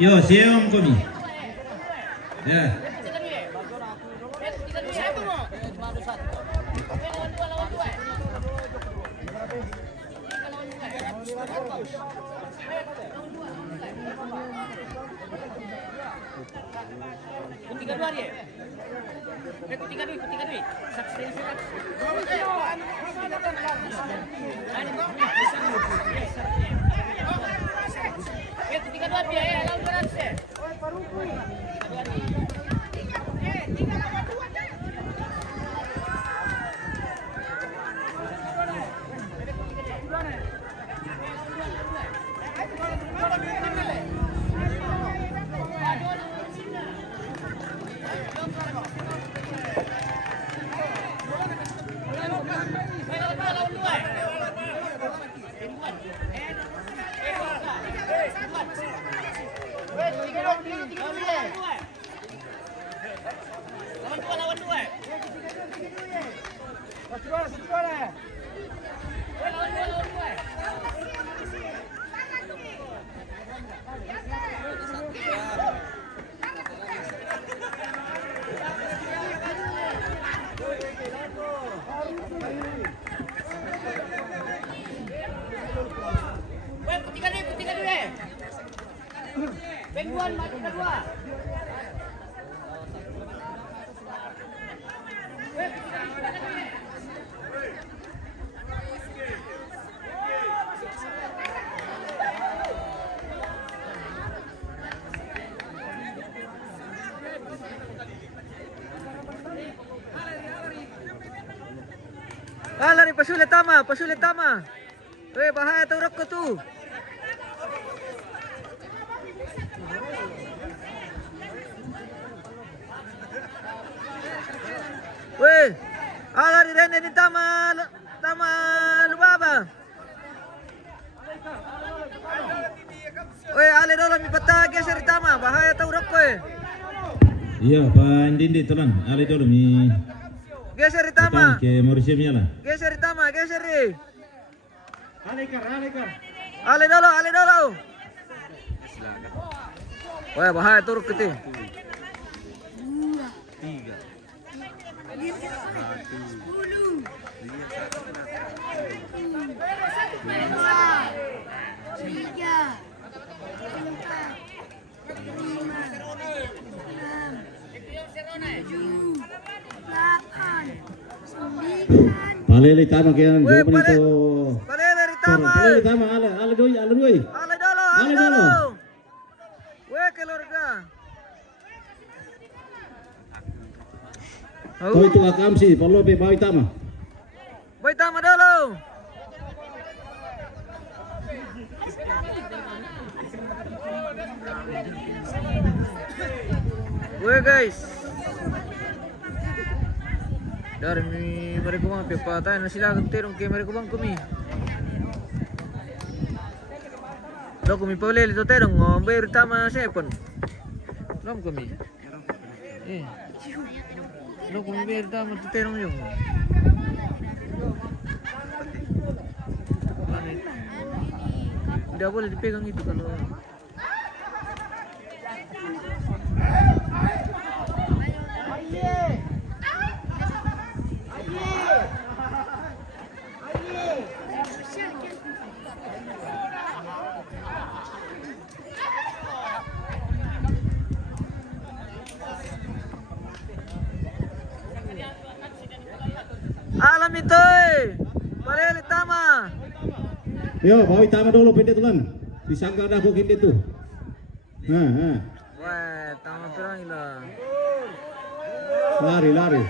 Yo, siom kami. Ya. Kutiga dua dia. Kutiga dua. Ketiga dua dia ya, lawan berat ya. Ketiga dua. Bengguan mati kedua. Lari pasulit tama. Weh, bahaya turap ko tu. Weh, lari Rene ni tama lubaba. Weh, ale dolo mi patah geser tama, bahaya turap ko eh. Iya, Pak Dindi telan. Ali dulu mi. Geser tama. Ke Mauritiusnya lah. Geser tama, geser eh. Alekar. Ale dolo. Wah, bahaya turuk kita. 3. 9. Palele tama kaya Weh, dua menit to. Palele tama. Palele tama ale doi. Ale dolo. Weh, keluarga. Kau itu akam sih, perlu be bawi tama. Boy tama dolo. Weh guys. Dari mereka bang pepatah nasi lagu terung ke mereka bang kami. Lo kami boleh itu terung ngombe utama sepon. Lam kami. Lo kami biar utama itu terung yung. Tidak boleh dipegang itu kalau. Alam itu, Palele tama. Yo, bawi tama dulu pede tulan. Disangka dah kok kinde tu. Wah, tama terang lah. Lari.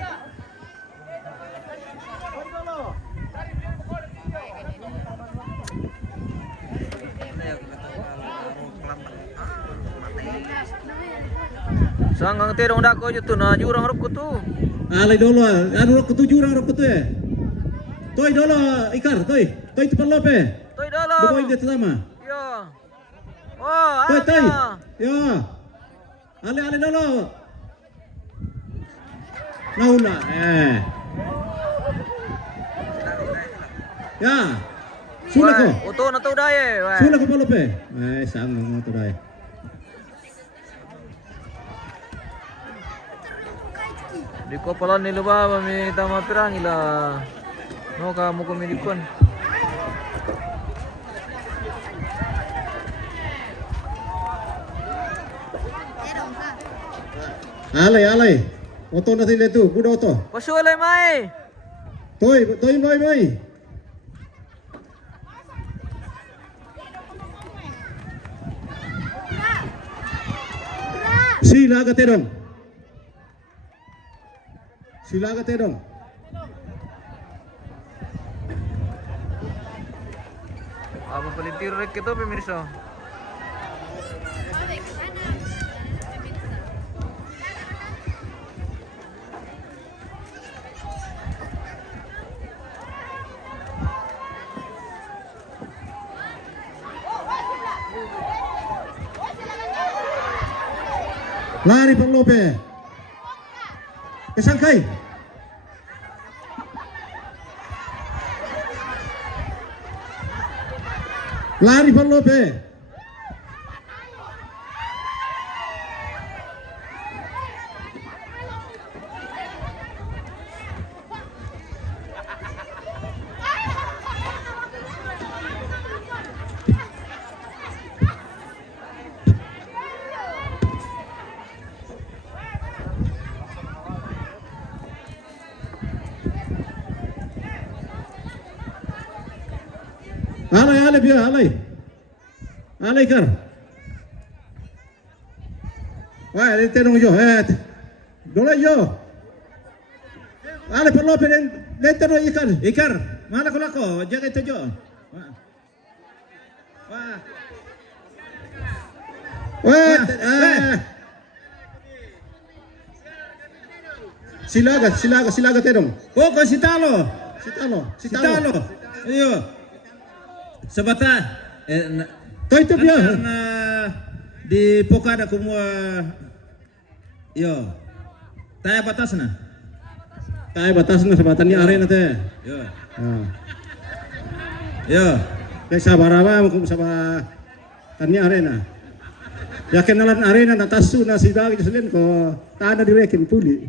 Sanggang terong dako jutu na jurang rup kutu. Alay dolo, anu rok ketujuh orang rok ketu ya. Toy dolo, Ikar, toy tepan lope. Toy dolo. Dukoy dia pertama. Yo. Oh, Toy. ada. Ya. Ale dolo. Nauna, Ya. Sudah ko. Uto na to daye. Sudah ko pa lope. Sanggang mo to dai. Di ko pala nila ba may tama pirang ila. No ka mo kumilipon. Alay. Oto na sila tu, budak oto. Pasulay mai. Toy, boy. Silaga terong. Apa pelintir rek itu pemirsa. Lari Pak Lope. Kesangkai. Lari Pak Lope. Alay Kar. Wah, ini tenong jo. Dola jo. Alay Pak Lope den tenong Ikar. Mana ko jaga itu jo. Wah. Silaga tenong. Kok Sitalo. Iyo. Sebata toy itu dia di pokada kumua yo taya batasna sebatannya arena teh yo kayak sabaraba mukum sabatannya arena ya kenalan arena natasu nasi dagi selain ko tanah direkin puli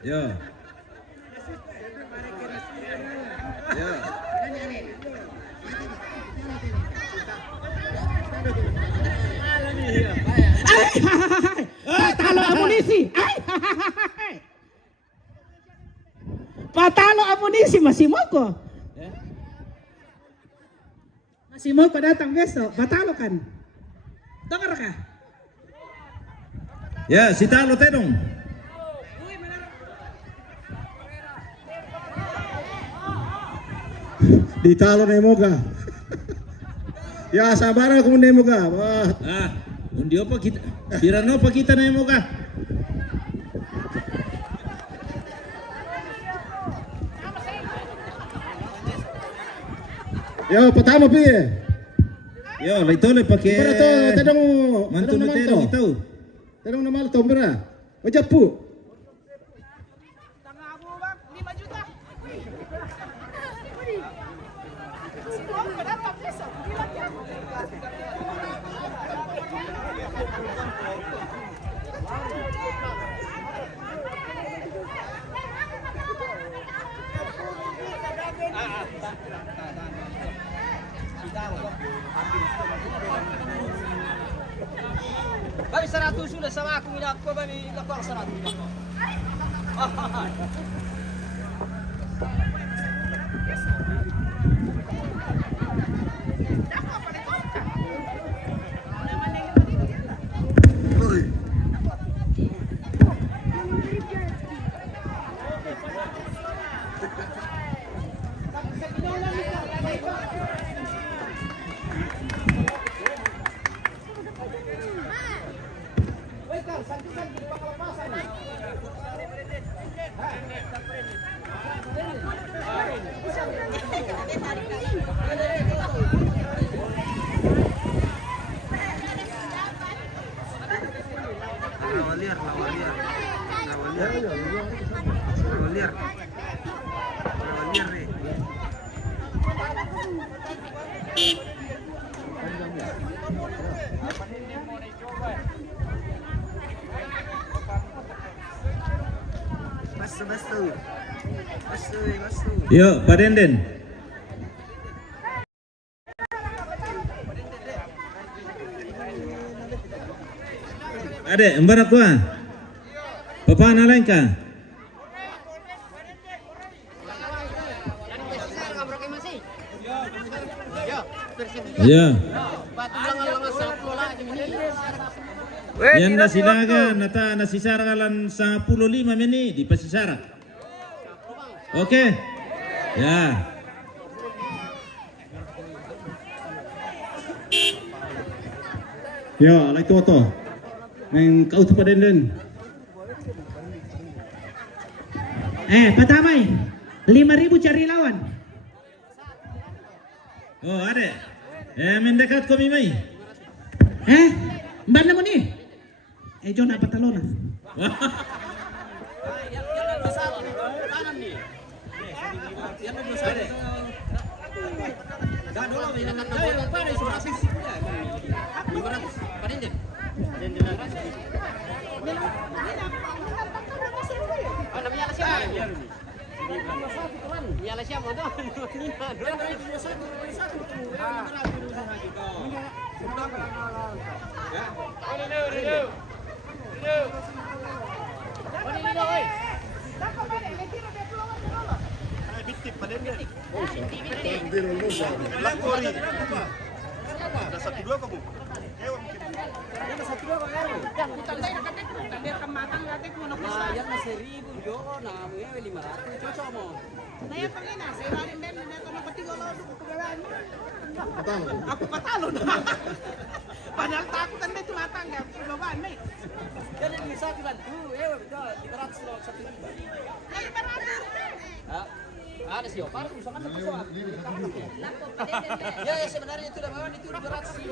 yo Patalo amunisi. Patalo amunisi masih mogok. Masih mogok datang besok. Patalo kan. Dengar kah? Ya, Sitalo tenong. Ditalo na moga. Ya sabar ako na moga. Undi apa kita? Birano pa kita na moga. Yo, patama pi. Yo, laito le pakai. Pero to, tadong mantu na terong ito. Tadong na mal tombra. O japu. Tangabo bang 5 juta. Babi 100 sudah sama aku minat ko babi lakukan 100. Lawaliar nih. Bastu. Yuk, Pak Denden. Adek, embar aku ah. Papa nalain ka? Iya. Yan nasilaga nata nasisarangalan sa 15 menit di pasisara. Oke. Ya. Ya, like toto. Neng kau tu pada den. Patamay. 5,000 cari lawan. Oh, adek. Mendekat kami mai. Mbak mo ni? John apa talon? Aku patalo na. Padahal takutan na tumatang ka. Babaan na. Jadi bisa dibantu, betul. 300 loh 1 ribu. Ada sih, Opar bisa kan satu soal. Ya, sebenarnya itu udah memang itu 200 sih.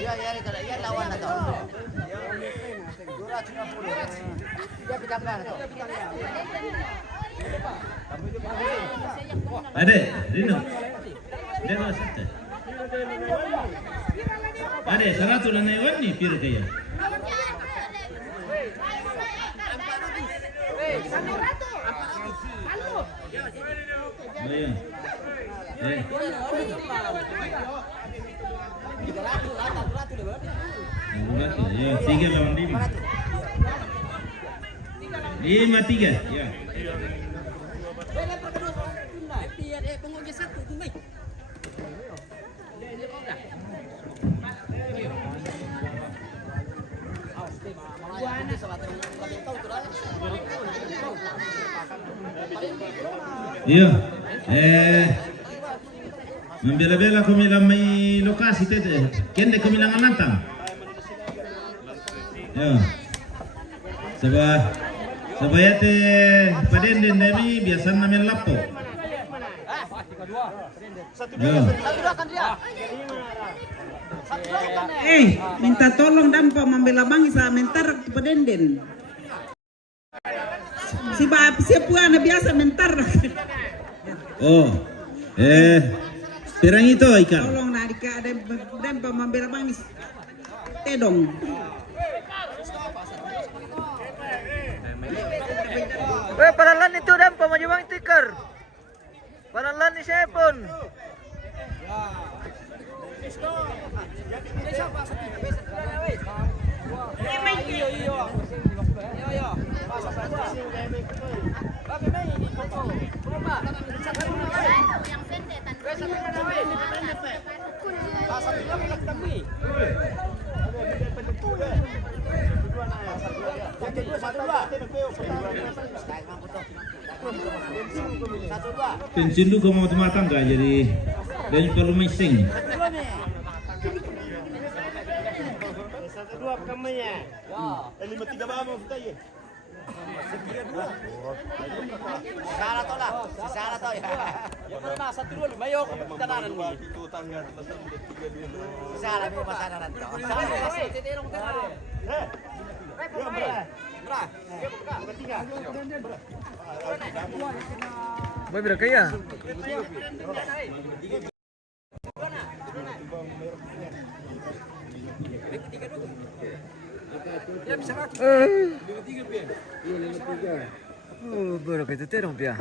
Iya, ya lawan atau. 250. Dia pitangkan atau. Adek, Rino. Deno sate. Adek, 100 na naiwan ni pira kaya. Bayang. Ya, 3 lawan 5. 5-3, ya. Iya. Membela-bela kami may lokasi tete. Kende kami lang anantang. Ya. Sabayate padenden demi biasa namin laptop. Ya. Minta tolong dampa membela bangi sa mentar padenden. Siapa na biasa mentar. Oh. Perang itu ikan. Tolong na dika ada dampa membela bangi. Tedong. Paralan itu dan pemajumang tikar. Paralan ni Sepon. Pensiun lu kau mau matang gak jadi dan perlu missing. namanya. Ya. 53 ba mo tayo? Salah to lah. Salah to ya. Yang mana 1-2 mayo tananan mo. Salah mo pasanaran to. Salah kasi titirong tananan. Bra. Boy, berapa ya? Oh, baru kita terong pia.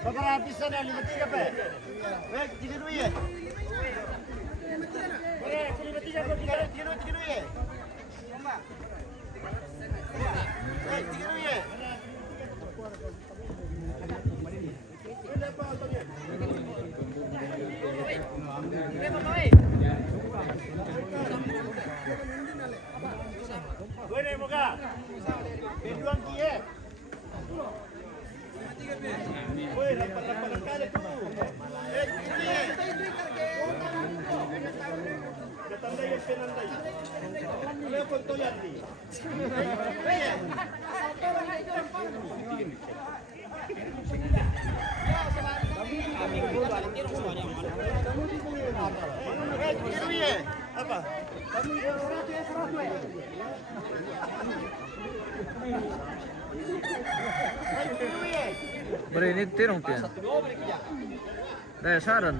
Berapa habisan 53 Pak? Baik, 32 ya. Boleh, 53 kok 32 ya. Baik, 32 ya. Boleh moga. Beduang kie. Woi, rapat-rapat kali tu. Datang yang penandai. Kalau foto yang ni. Apa? Beri ini terong pia. Daya saran.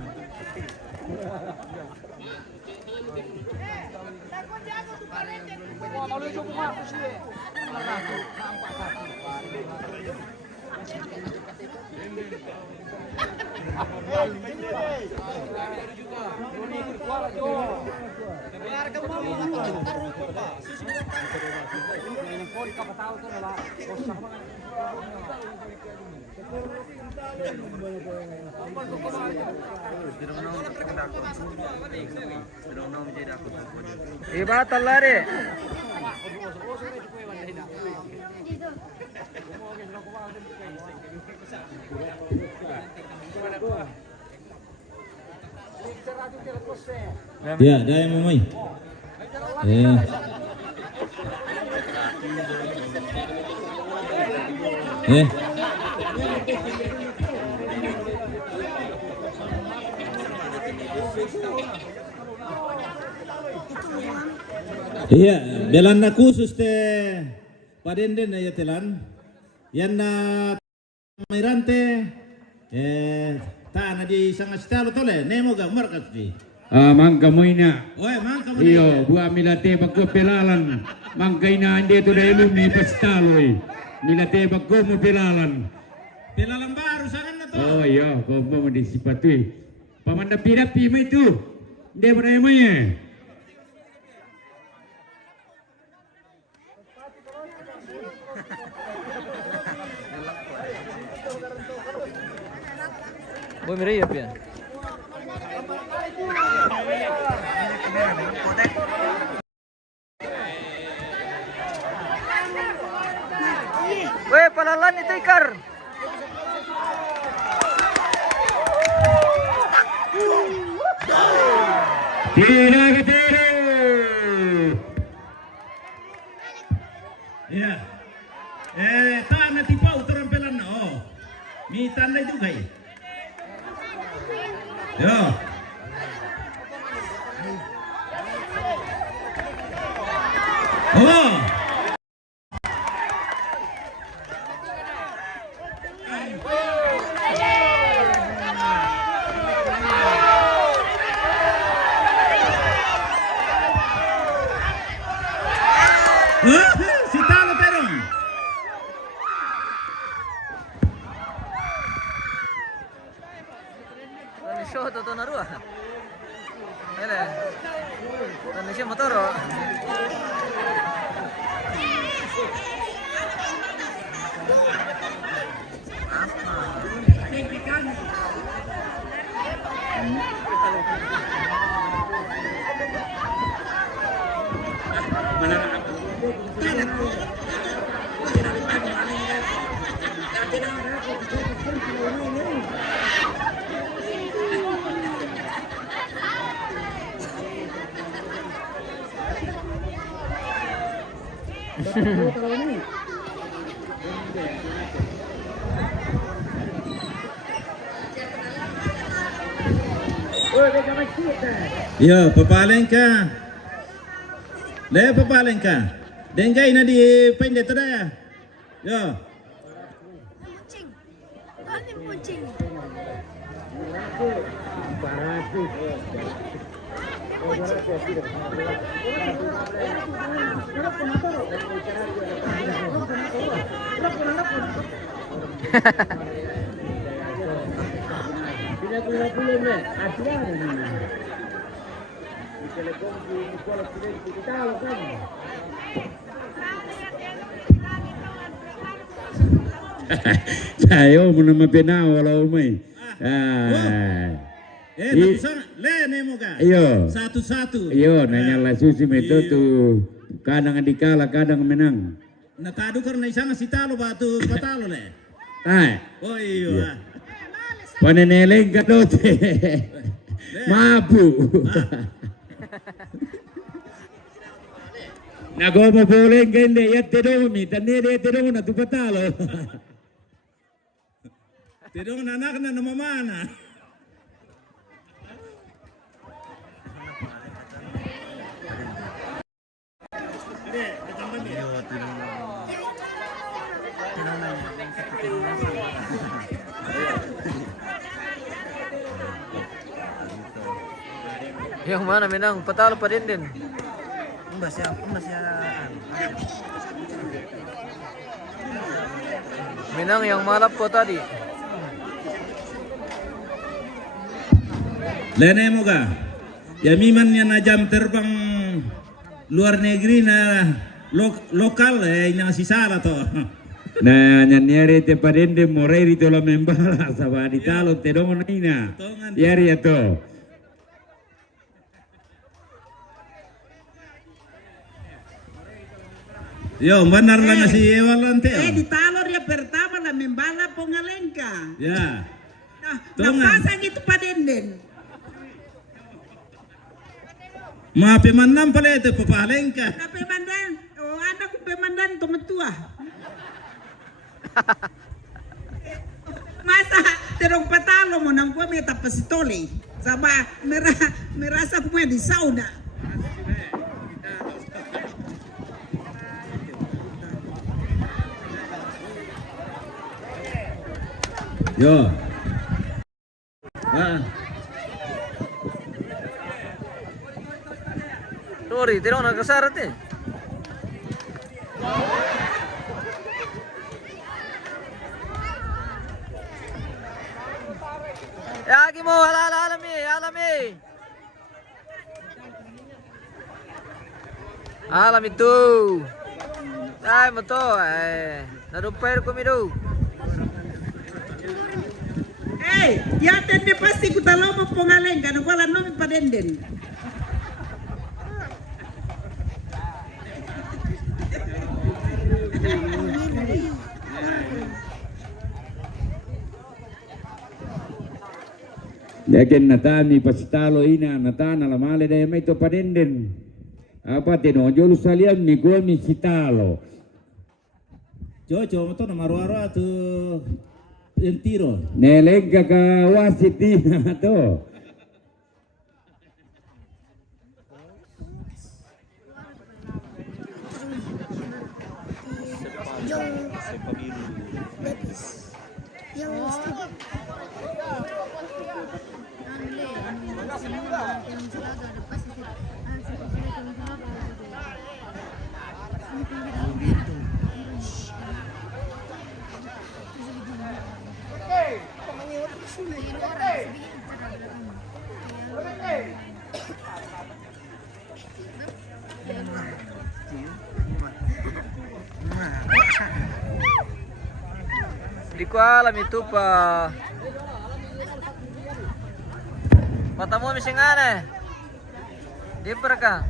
Ibarat lari. Ya, daya mamay. Iya, belan na khusus te padenden na yatelan. Yan na mayrante ta na di sang astalo tole nemo ga markas di. Mangkamoy na. Oy, man kamu. Iyo, buah milate bagko pelalan. Mangkay na ande to dahil ni pastaloy. Milate bagko mo pelalan. Pelalang baru sangan na to. Oh iya, kau mau di sipatui. Pamanda pirapi mo itu. Hindi mo na mo eh. Boy, meri ya pia. Weh, palalan itu ikar. Tidak tidak. Ya. Ta na tipa utoran pelan na oh. Mi tanda juga ya. Yo. Oh. Si talo terong. Ini show atau narua? Ele. Ini siapa motor? Yo, papaling ka. Le papaling ka. Dengai na di pendek tu dah. Yo. Kucing. Kami kucing. Saya mau nama pena walau umai. Tapi sana le nemo ka. Iyo. Satu-satu. Iyo, nanya lah susi meto tu kadang dikalah kadang menang. Natadu karena isang si talo batu patalo le. Oh iyo. Paneneleng ka dote. Mabu. Nagomo boleng gende yatte domi tanere yatte na tu patalo. Tidong anak na namamana. Yang mana menang? Patalo pa din. Menang yang malap po tadi. Lene moga. Ya miman yang jam terbang luar negeri na lokal yang si sala to. Na nyanyere te parende moreri to la membala sabadi talo te domo nina. Yari ato. Yo, benar lang si Ewalan te. Di talo dia pertama la membala Pongalenka. Ya. Nah, pasang itu padenden. Ma pemandan pala itu papalengka. Na pemandan, anak pemandan tumatua. Masa terong patalo mo nang kuwi tapasitoli. Sama merasa kuwi di sauna. Yo. Sorry, tidak nak kesarat eh. Ya gimo alami. Alam itu. Ay mo to nadumpair ko mido. Ya tende pasti kutalo mo Pongalenka no wala no padenden. Yakin natami pasitalo ina natana la male dai mai to padenden. Apa tinonjol salian ni gua mi sitalo. Jojo to na maruaro tu entiro. Nelega ka wasitina to. Di ko alam itu pa. Mata mo misingane. Di ka.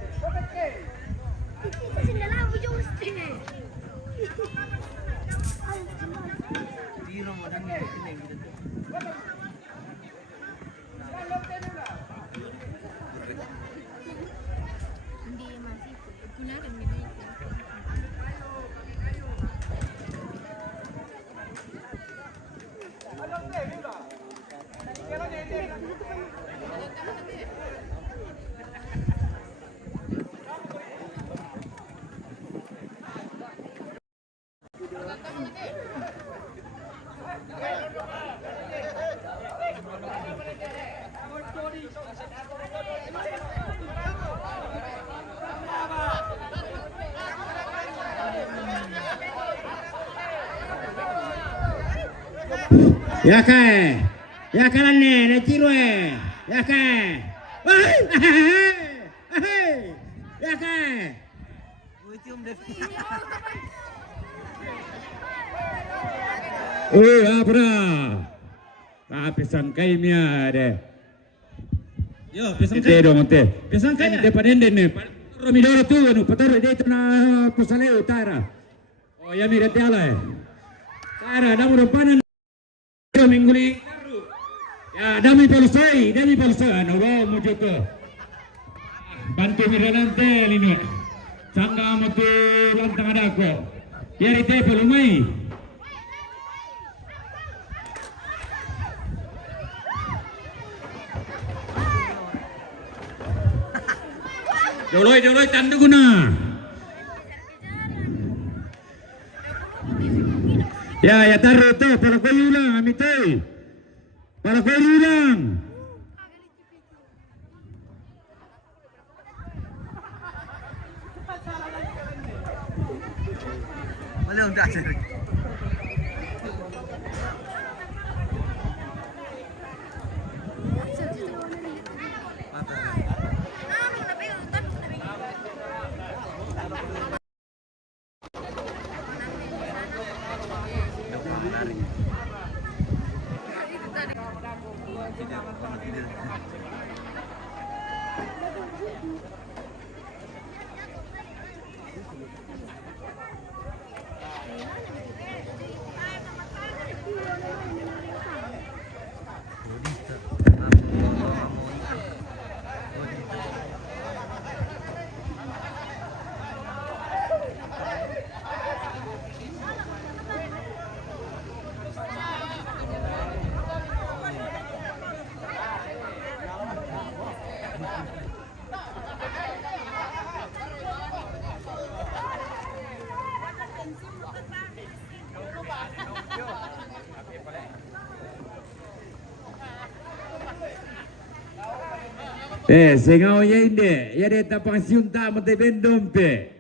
Ya kalanne na chirwe. Ya abra. Tapi sangkai mia de. Yo, pisang Ite dong te. Pisang kaya. Ite padenden ne. Romidoro tu no patoro de na pusale utara. Oh ya mira te ala. Tara damu depan mingguli. Ya dami polsai no ro mujo ke. Bantu mirante lino. Sangga matu lantang ada ko. Ya ite pelumai. Doloi tandu guna. Ya taruh tu para kau ulang amitai. Para kau ulang. Boleh untuk ajar. Sengau ya inde, ya de tapang siunta mate bendom pe.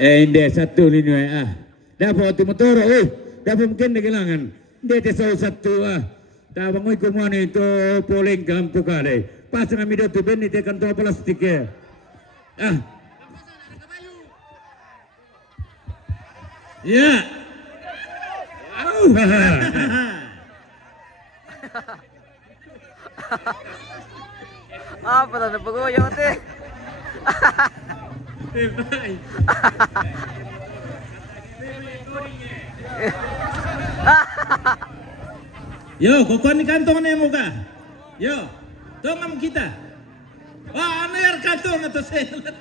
Inde satu ni dapat tu motor, dapat mungkin kehilangan. Dia tesau satu Tabang mo kumuha itu poleng kampu kare. Pas kami dah tu ben itu kantor plastik ya. Ya. Apa tanda pegoyang teh? Yo, kokon ni kantong na mo ka. Yo, tongam kita. Wah, ano yung kantong na to sila?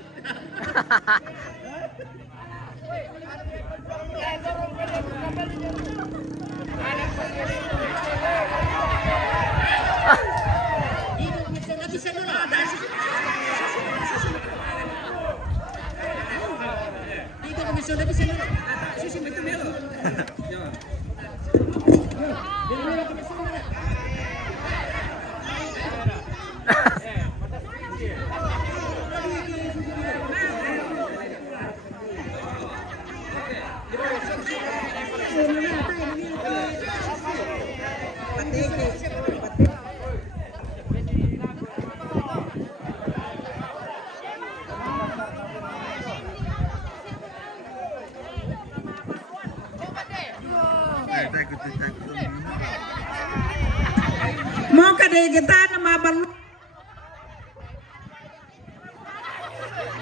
Mau kadang kita nama balu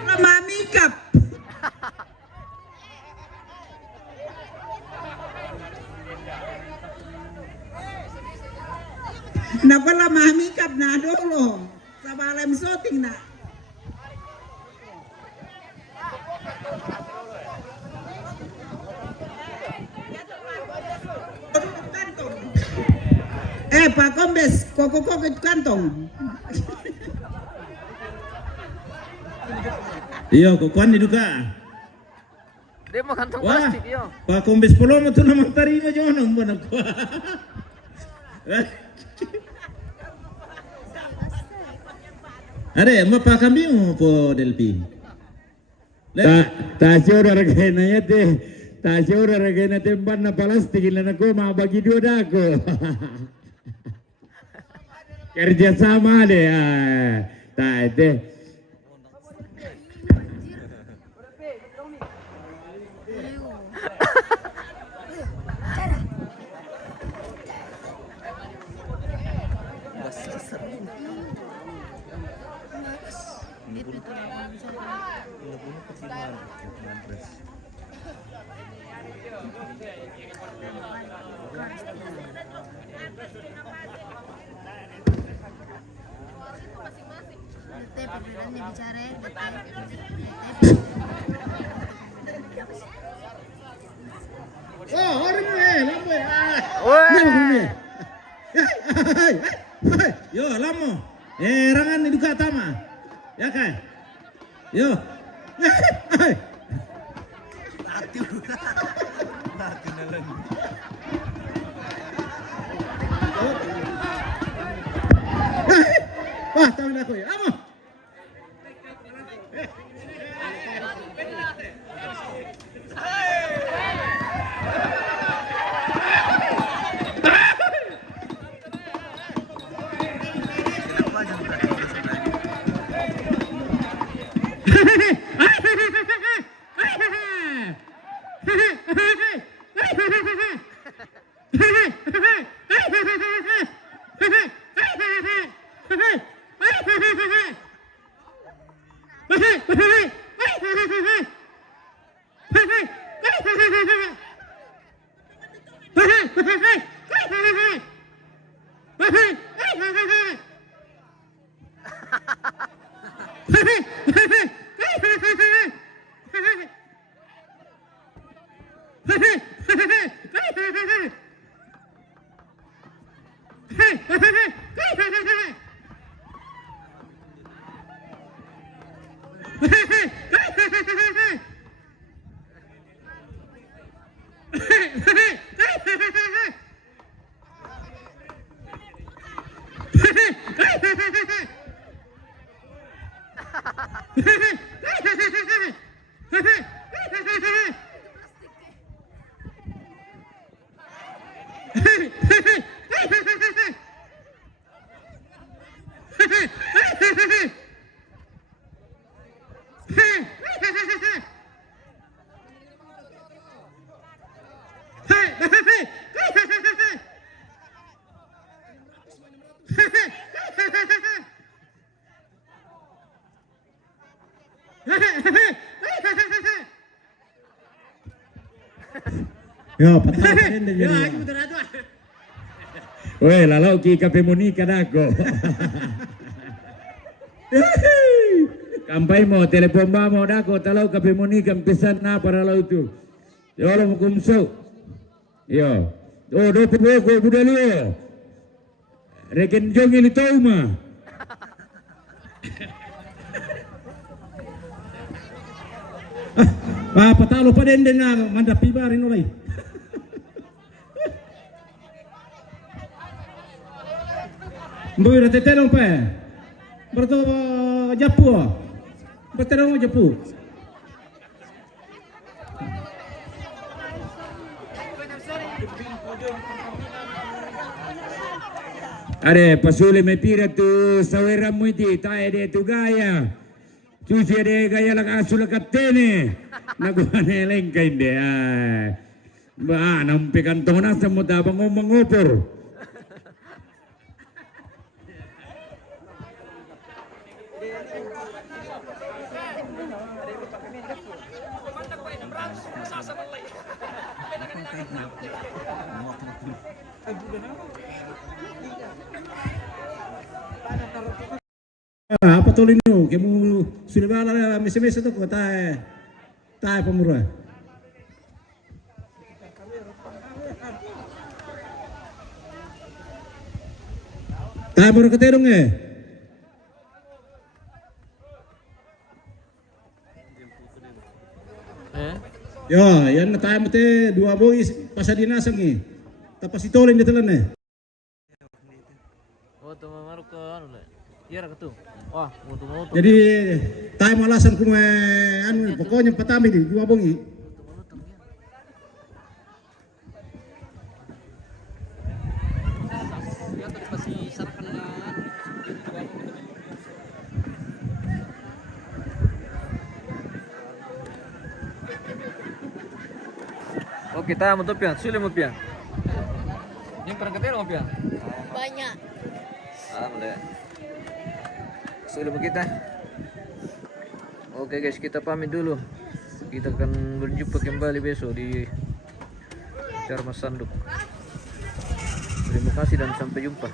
nama mikap. Napa lama mikap na dulu sa balem shooting na. Pak Kombes, koko kantong. Iyo, kukuhan ni duka. Dia mau kantong Wah, plastik yo. Pak Kombes polo mo to naman tarima dyan. Ang banag ko. Ada mapa kami po Delpi. Tak saudara kena ya teh. Tak saudara kena tempat na plastik ilan aku mau bagi dua aku. Kerja sama deh. Tak teh. Oh, orang ni, lambai. Weh. Yo lamo. Rangan duka tama. Ya kai. Yo. Wah, tahu aku ya. Amo. Yo, patahin din yun. Weh, lalau ki kape monika dako. Kampai mo, telepon ba mo dako, talau kape monika, pesan na para lau tu. Yo, lo mo kumso. Yo. Oh, do po ko budalio. Reken jong ini tau ma. Patalo pa din na mandapi ba rin olay. Mboy na tetelong pa. Berto Japu. Berterong Japu. Are pasuli me pira tu sawera muiti tae de tu gaya. Susi de gaya lang asul katene. Nagwane lengkay de. Ba nampikan tona sa mo tabang mangupor. Apa tuloy niyo? Kamu sudah bala mesa-mesa tu ko tayo pamura. Tayo baru keterong eh. Ya, yan na tayo mate dua boys pasadinasang eh. Tapos itolin dito lang eh. Oh, tumamarok ka ano na. Kira ke tuh. Wah, moto-moto. Jadi tayo malasan ko pokoknya patami di dua bongi. Oke, tayo mo to pian. Sulit mo pian. Yung parang katero mo pian. Banyak. Mulai. Sulit mo kita. Oke guys, kita pamit dulu. Kita akan berjumpa kembali besok di Charmas Sanduk. Terima kasih dan sampai jumpa.